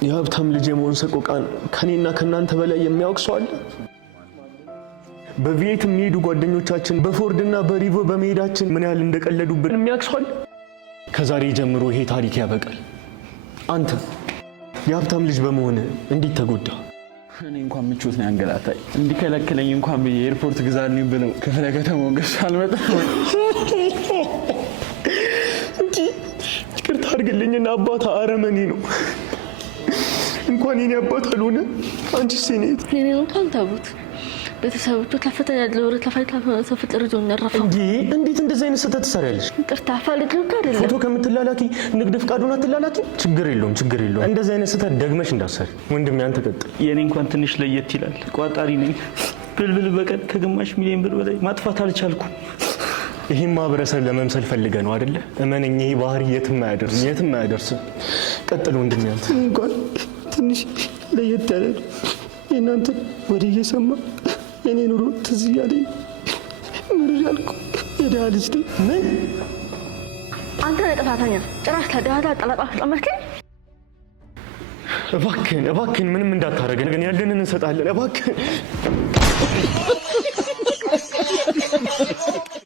የሀብታም ልጅ የመሆን ሰቆቃን ከኔና ከናንተ በላይ የሚያውቅ ሰው አለ? በቪየት የሚሄዱ ጓደኞቻችን በፎርድና በሪቮ በመሄዳችን ምን ያህል እንደቀለዱብን የሚያውቅ ሰው አለ? ከዛሬ ጀምሮ ይሄ ታሪክ ያበቃል። አንተ የሀብታም ልጅ በመሆን እንዴት ተጎዳ? እኔ እንኳን ምቾት ነው ያንገላታኝ። እንዲከለክለኝ እንኳን በኤርፖርት ግዛልኝ ብለው ክፍለ ከተማው ገሽ አልመጣም። ይቅርታ አድርግልኝና አባታ አረመኔ ነው። እንኳን የኔ አባት አልሆነ አንቺ ሲኔት የኔ እንኳን ታቡት ቤተሰቦቹ ከፍተኛ ለወረት ለፋይታ ሰው ፍጥር ጆን ነራፋ እንዴት እንደዚህ አይነት ስህተት ትሰሪያለሽ? ይቅርታ ፈልግ ነው አይደለም። ፎቶ ከምትላላኪ ንግድ ፍቃዱን አትላላኪ። ችግር የለውም። እንደዚህ አይነት ስህተት ደግመሽ እንዳሰሪ ወንድሜ። አንተ ቀጥል። የኔ እንኳን ትንሽ ለየት ይላል። ቋጣሪ ነኝ። ብልብል በቀን ከግማሽ ሚሊዮን ብር በላይ ማጥፋት አልቻልኩም። ይሄን ማህበረሰብ ለመምሰል ፈልገ ነው አይደለ? እመነኝ፣ ይሄ ባህሪ የትም አያደርስ። ቀጥል ወንድሜ። አንተ እንኳን ትንሽ ለየት ያለ የእናንተ ወደ እየሰማ የኔ ኑሮ ትዝ እያለኝ ምርር ያልኩ የድሃ ልጅ ነኝ። ምን? አንተ ነህ ጥፋተኛ። ጭራሽ ከድሃ ጠላጣፍ ለማርከኝ። እባክህን ምንም እንዳታረገን፣ ግን ያለንን እንሰጣለን። እባክህን